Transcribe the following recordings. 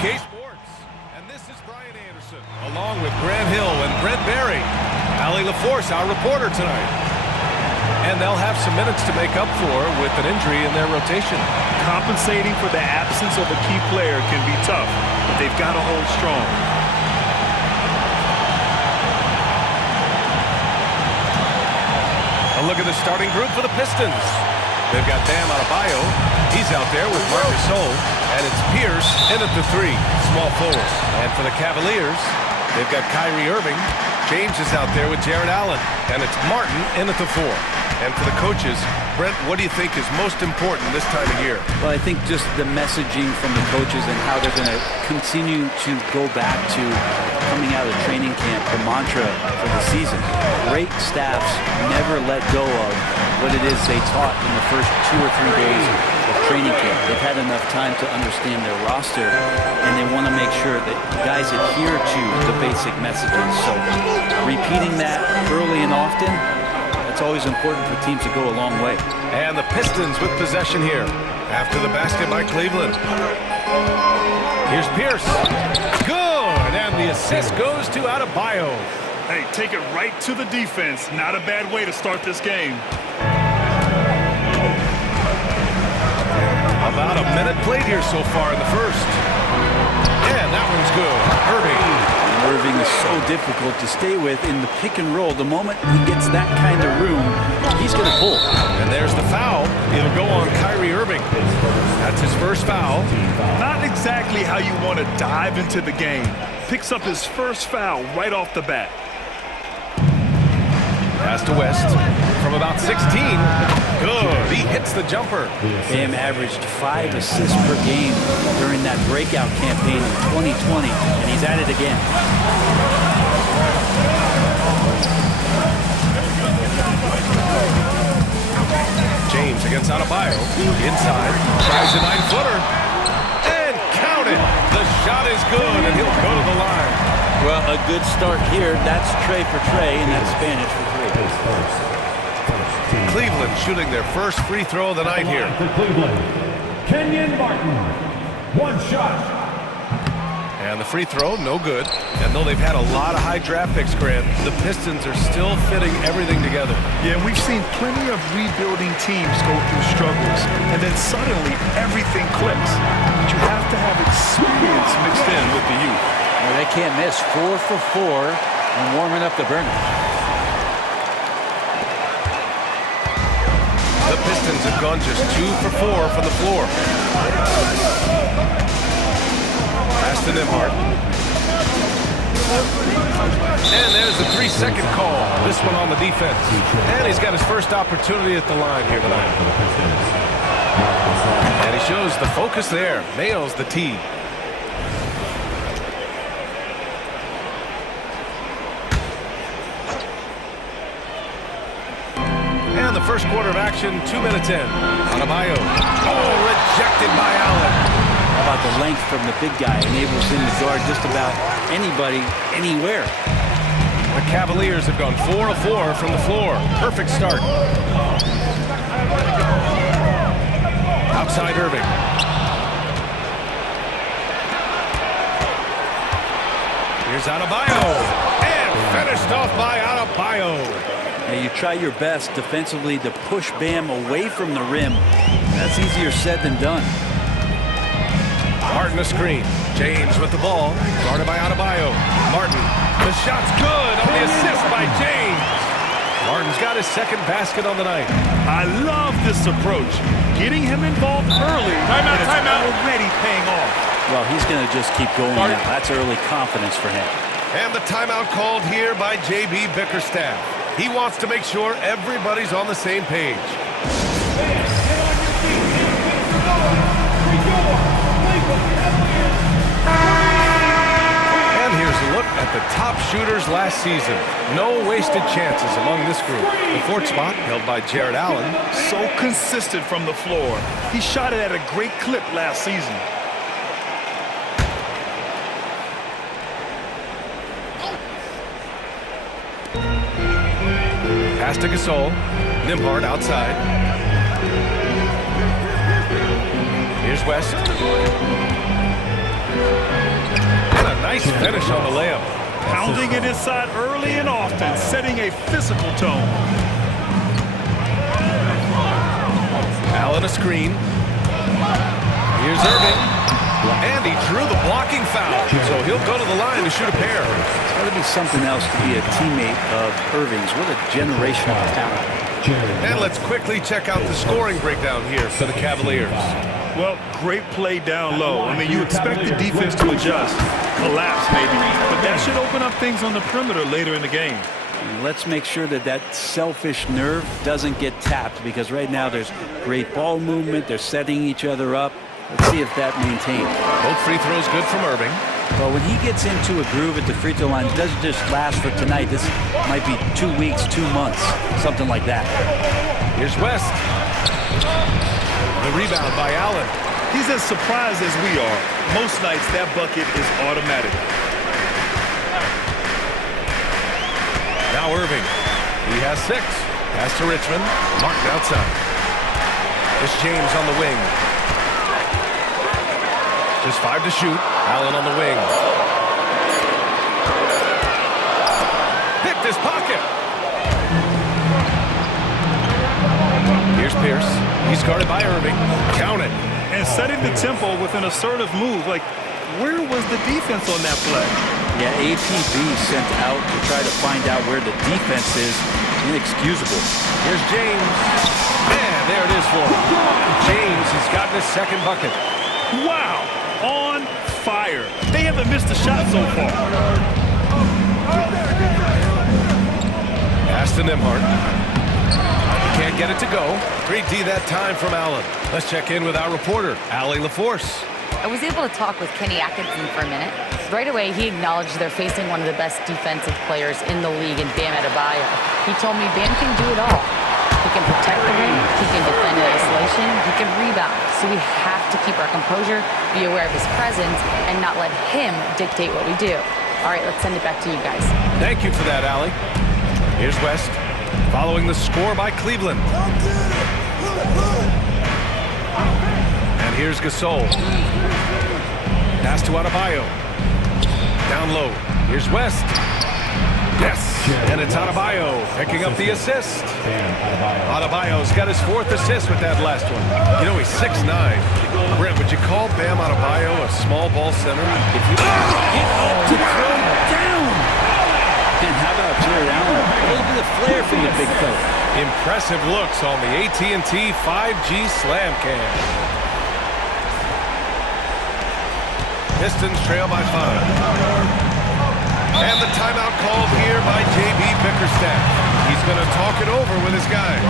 KSBK Sports. And this is Brian Anderson, along with Grant Hill and Brent Barry. Allie LaForce, our reporter tonight. And they'll have some minutes to make up for with an injury in their rotation. Compensating for the absence of a key player can be tough, but they've got to hold strong. A look at the starting group for the Pistons. They've got Bam Adebayo. He's out there with Marc Gasol. And it's Pierce in at the 3, small forward. And for the Cavaliers, they've got Kyrie Irving. James is out there with Jared Allen. And it's Martin in at the 4. And for the coaches, Brent, what do you think is most important this time of year? Well, I think just the messaging from the coaches and how they're going to continue to go back to coming out of training camp, the mantra for the season. Great staffs never let go of what it is they taught in the first 2 or 3 days of training camp. They've had enough time to understand their roster, and they want to make sure that guys adhere to the basic messages. So repeating that early and often, it's always important for teams to go a long way. And the Pistons with possession here after the basket by Cleveland. Here's Pierce. Good, and the assist goes to Adebayo. Hey, take it right to the defense. Not a bad way to start this game. About a minute played here so far in the first. And that one's good. Irving is so difficult to stay with in the pick and roll. The moment he gets that kind of room, he's going to pull. And there's the foul. It'll go on Kyrie Irving. That's his first foul. Not exactly how you want to dive into the game. Picks up his first foul right off the bat. Pass to West from about 16. Good. He hits the jumper. Bam averaged 5 assists per game during that breakout campaign in 2020, and he's at it again. James against Adebayo. Inside. Tries a 9-footer. And count it. The shot is good, and he'll go to the line. Well, a good start here. That's Trey for Trey, and that's Spanish for 3. Cleveland shooting their first free throw of the night here. For Cleveland, Kenyon Martin, 1 shot. And the free throw, no good. And though they've had a lot of high draft picks, Grant, the Pistons are still fitting everything together. Yeah, we've seen plenty of rebuilding teams go through struggles, and then suddenly everything clicks. But you have to have experience mixed in with the youth. Well, they can't miss. 4 for 4 and warming up the burner. The Pistons have gone just 2 for 4 from the floor. Pass to Nembhard. And there's the 3-second call. This one on the defense. And he's got his first opportunity at the line here tonight. And he shows the focus there. Nails the tee. And the first quarter of action, 2 minutes in. Adebayo. Oh, rejected by Allen. How about the length from the big guy? Enables him to guard just about anybody, anywhere. The Cavaliers have gone 4 of 4 from the floor. Perfect start. Outside Irving. Here's Adebayo. And finished off by Adebayo. Now you try your best defensively to push Bam away from the rim. That's easier said than done. Martin a screen. James with the ball. Guarded by Adebayo. Martin. The shot's good on the assist by James. Martin's got his second basket on the night. I love this approach. Getting him involved early. Timeout, timeout. Already paying off. Well, he's going to just keep going now. That's early confidence for him. And the timeout called here by J.B. Bickerstaff. He wants to make sure everybody's on the same page. And here's a look at the top shooters last season. No wasted chances among this group. The 4th spot held by Jared Allen. So consistent from the floor. He shot it at a great clip last season. Pass to Gasol. Nembhard outside. Here's West. Nice finish on the layup. Pounding it inside early and often, setting a physical tone. Allen a screen. Here's Irving. And he drew the blocking foul. So he'll go to the line to shoot a pair. It's got to be something else to be a teammate of Irving's. What a generational talent. And let's quickly check out the scoring breakdown here for the Cavaliers. Well, great play down low. I mean, you expect the defense to adjust, collapse maybe, but that should open up things on the perimeter later in the game. And let's make sure that that selfish nerve doesn't get tapped, because right now there's great ball movement. They're setting each other up. Let's see if that maintains. Both free throws good from Irving. But when he gets into a groove at the free throw line, it doesn't just last for tonight. This might be 2 weeks, 2 months, something like that. Here's West. The rebound by Allen. He's as surprised as we are. Most nights that bucket is automatic. Now Irving. He has 6. Pass to Richmond. Martin outside. It's James on the wing. Just 5 to shoot. Allen on the wing. Picked his pocket. Here's Pierce. He's guarded by Irving. Count it. And setting the tempo with an assertive move. Like, where was the defense on that play? Yeah, APB sent out to try to find out where the defense is. Inexcusable. Here's James. Man, there it is for him. James has gotten his second bucket. Wow, on fire. They haven't missed a shot so far. Pass to Nembhard. He can't get it to go. Great D that time from Allen. Let's check in with our reporter, Allie LaForce. I was able to talk with Kenny Atkinson for a minute. Right away, he acknowledged they're facing one of the best defensive players in the league in Bam Adebayo. He told me Bam can do it all. He can protect the rim, he can defend in isolation, he can rebound. So we have to keep our composure, be aware of his presence, and not let him dictate what we do. All right, let's send it back to you guys. Thank you for that, Allie. Here's West, following the score by Cleveland. And here's Gasol. Pass to Adebayo. Down low. Here's West. Yes, and it's Adebayo picking up the assist. Adebayo's got his 4th assist with that last one. You know, he's 6'9". Brent, would you call Bam Adebayo a small ball center? If you get up to throw down. And how about Jared Allen? A little bit of flair from the big fella. Impressive looks on the AT&T 5G Slam Cam. Pistons trail by 5. And the timeout called here by J.B. Bickerstaff. He's going to talk it over with his guys.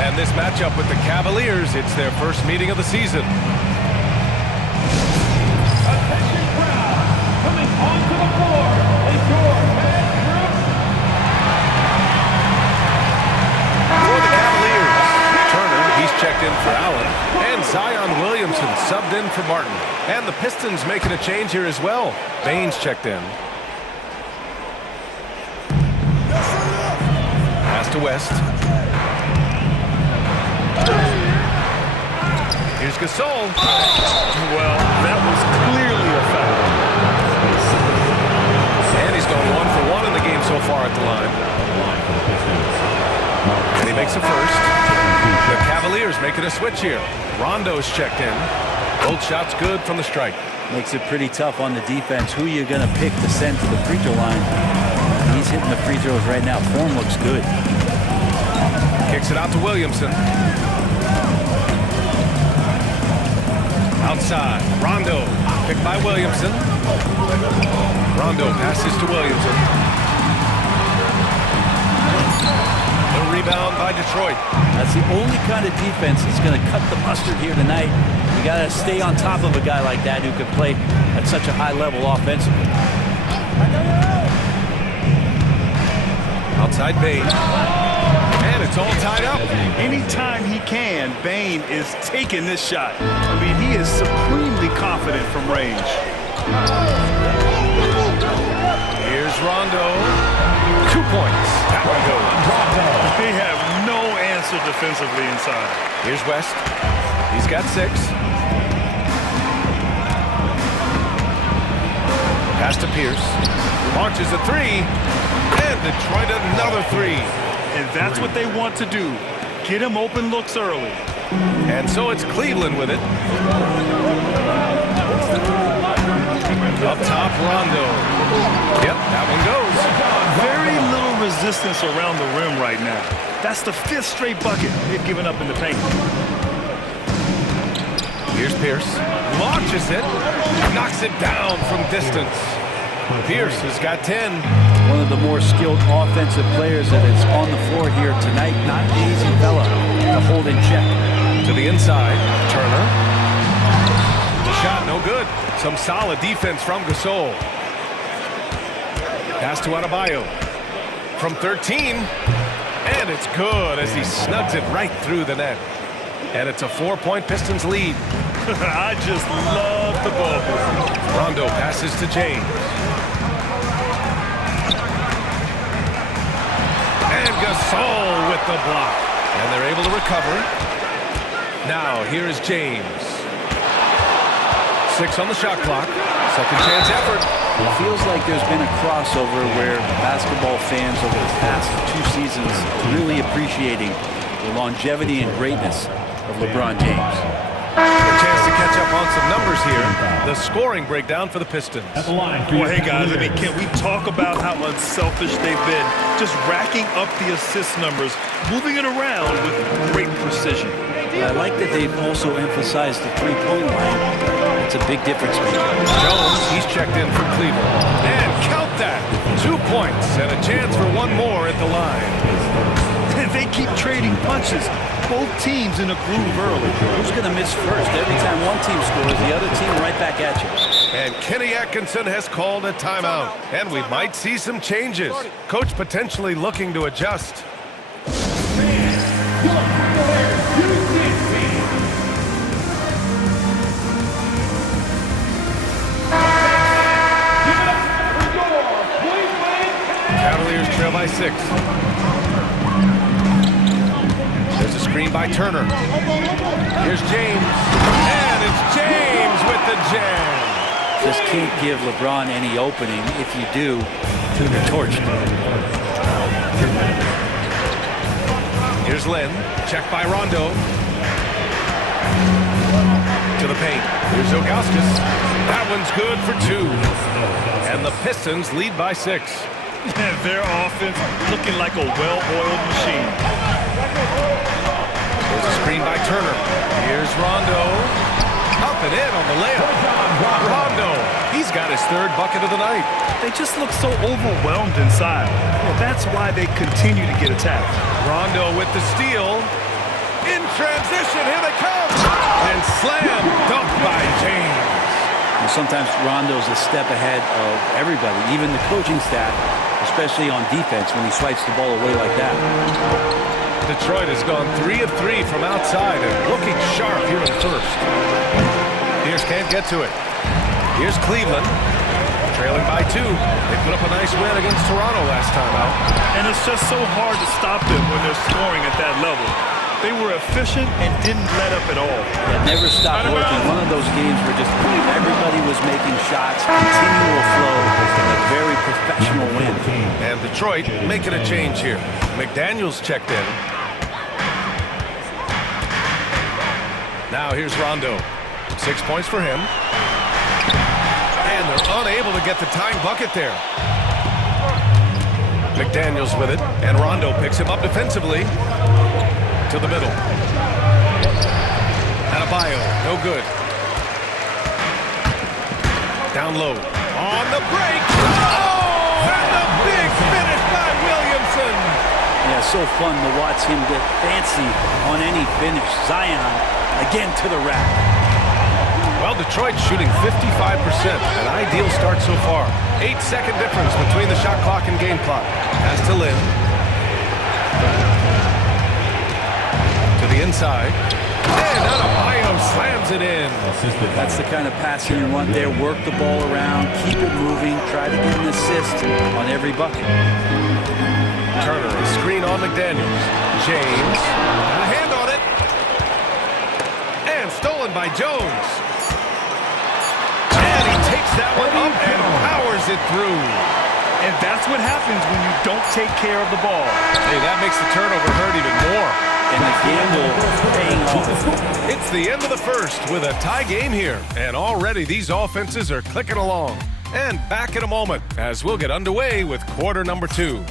And this matchup with the Cavaliers, it's their first meeting of the season. Attention crowd, coming onto the floor is your best group. For the Cavaliers, Turner, he's checked in for Allen. And Zion Williamson subbed in for Martin. And the Pistons making a change here as well. Baines checked in. To West. Here's Gasol. Well, that was clearly a foul. And he's gone 1 for 1 in the game so far at the line. And he makes a first. The Cavaliers making a switch here. Rondo's checked in. Both shots good from the strike. Makes it pretty tough on the defense. Who you're going to pick to send to the free throw line. He's hitting the free throws right now. Form looks good. Kicks it out to Williamson. Outside. Rondo. Picked by Williamson. Rondo passes to Williamson. The rebound by Detroit. That's the only kind of defense that's going to cut the mustard here tonight. You got to stay on top of a guy like that who can play at such a high level offensively. Outside Bane. And it's all tied up. Anytime he can, Bane is taking this shot. I mean, he is supremely confident from range. Here's Rondo. 2 points. That one goes. They have no answer defensively inside. Here's West. He's got 6. Pass to Pierce. Launches a three. And Detroit another three. And that's what they want to do. Get him open looks early. And so it's Cleveland with it. Up top, Rondo. Yep, that one goes. Very little resistance around the rim right now. That's the 5th straight bucket they've given up in the paint. Here's Pierce. Launches it. Knocks it down from distance. Pierce has got 10. One of the more skilled offensive players that is on the floor here tonight. Not an easy fella to hold in check. To the inside, Turner. The shot no good. Some solid defense from Gasol. Pass to Adebayo. From 13. And it's good as he snugs it right through the net. And it's a 4-point Pistons lead. I just love the ball. Rondo passes to James. And Gasol with the block. And they're able to recover. Now, here is James. 6 on the shot clock. Second chance effort. It feels like there's been a crossover where basketball fans over the past 2 seasons really appreciating the longevity and greatness of LeBron James. A chance to catch up on some numbers here. The scoring breakdown for the Pistons. Well, hey, guys, I mean, can we talk about how unselfish they've been? Just racking up the assist numbers, moving it around with great precision. But I like that they've also emphasized the three-point line. It's a big difference maker. Jones, he's checked in for Cleveland. And count that. 2 points and a chance for one more at the line. They keep trading punches. Both teams in a groove early. Who's going to miss first? Every time one team scores, the other team right back at you. And Kenny Atkinson has called a timeout. And we might see some changes. Coach potentially looking to adjust. Cavaliers trail by 6. There's a screen by Turner. Here's James. And it's James with the jam. Just can't give LeBron any opening. If you do, you're torched. Here's Len. Checked by Rondo. To the paint. Here's Ilgauskas. That one's good for 2. And the Pistons lead by 6. Their offense looking like a well-oiled machine. There's a screen by Turner. Here's Rondo. Up and in on the layup. Rondo. He's got his 3rd bucket of the night. They just look so overwhelmed inside. Well, that's why they continue to get attacked. Rondo with the steal. In transition. Here they come. And slam dunk by James. And sometimes Rondo's a step ahead of everybody, even the coaching staff, especially on defense when he swipes the ball away like that. Detroit has gone 3 of 3 from outside and looking sharp here in the first. Pierce can't get to it. Here's Cleveland, trailing by 2. They put up a nice win against Toronto last time out. And it's just so hard to stop them when they're scoring at that level. They were efficient and didn't let up at all. It never stopped working. One of those games where just everybody was making shots, continual flow, a very professional win. And Detroit making a change here. McDaniels checked in. Now here's Rondo. 6 points for him. And they're unable to get the tying bucket there. McDaniels with it. And Rondo picks him up defensively. To the middle. Adebayo, no good. Down low. On the break. Oh, and the big finish by Williamson. Yeah, so fun to watch him get fancy on any finish. Zion, again to the rack. Well, Detroit shooting 55%. An ideal start so far. 8-second difference between the shot clock and game clock. Pass to Lin. To the inside. And Adebayo slams it in. That's the kind of passing you want there. Work the ball around, keep it moving, try to get an assist on every bucket. Turner, a screen on McDaniels. James, a hand on it. And stolen by Jones. And he takes that one up and powers through. And that's what happens when you don't take care of the ball. Hey, that makes the turnover hurt even more. And the gamble paying off. It's the end of the first with a tie game here. And already these offenses are clicking along. And back in a moment as we'll get underway with quarter number 2.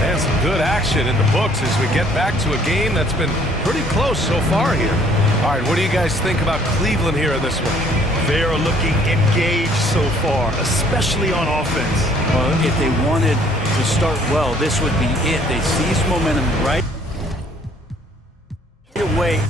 And some good action in the books as we get back to a game that's been pretty close so far here. All right, what do you guys think about Cleveland here in this one? They are looking engaged so far, especially on offense. If they wanted to start well, this would be it. They seized momentum right away.